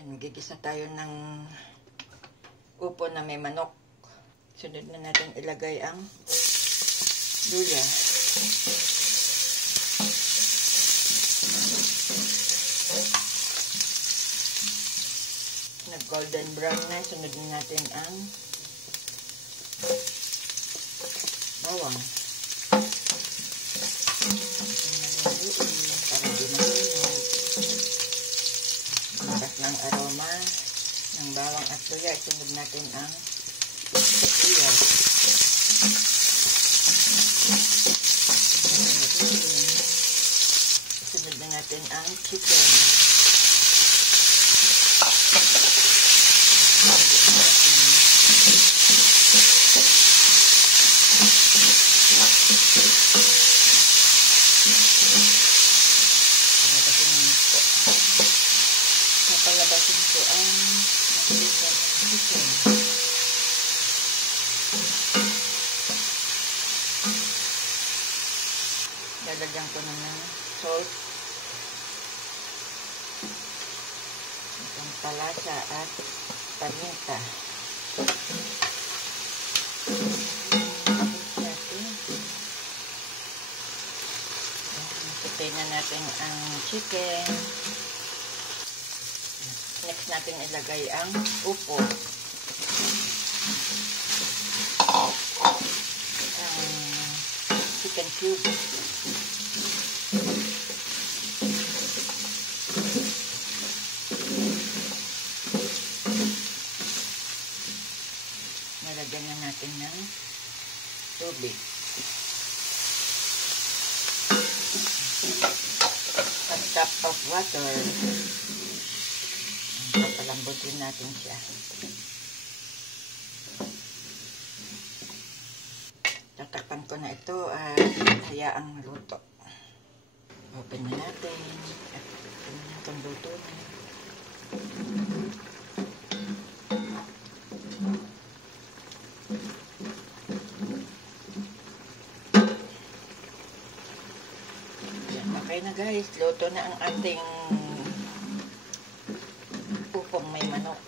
Gigisa tayo ng upo na may manok. Sunod na natin ilagay ang luya. Nag-golden brown na. Sunod na natin ang bawang. Para di mahinog. Labas ng aroma ng bawang at luya. Sunod natin ang luya. Sunod na natin ang chicken. Papalabasin ko ang naglisap chicken. Lalagyan ko na ng salt, pampalasa at paminta. Patayin na natin ang chicken. Next natin ilagay ang upo. Ang chicken cube. Nalagyan na natin ng tubig. A cup of water. Papalambutin natin siya. Tatakpan ko na ito at hayaang maluto. Open na natin. At itong luto na. Okay na guys, luto na ang ating upong may manok.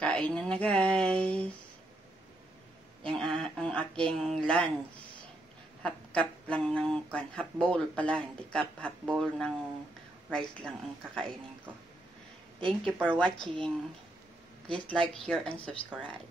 Kain na guys. Ang aking lunch. Half cup lang ng half bowl pala, hindi cup, half bowl ng rice lang ang kakainin ko. Thank you for watching. Please like, share, and subscribe.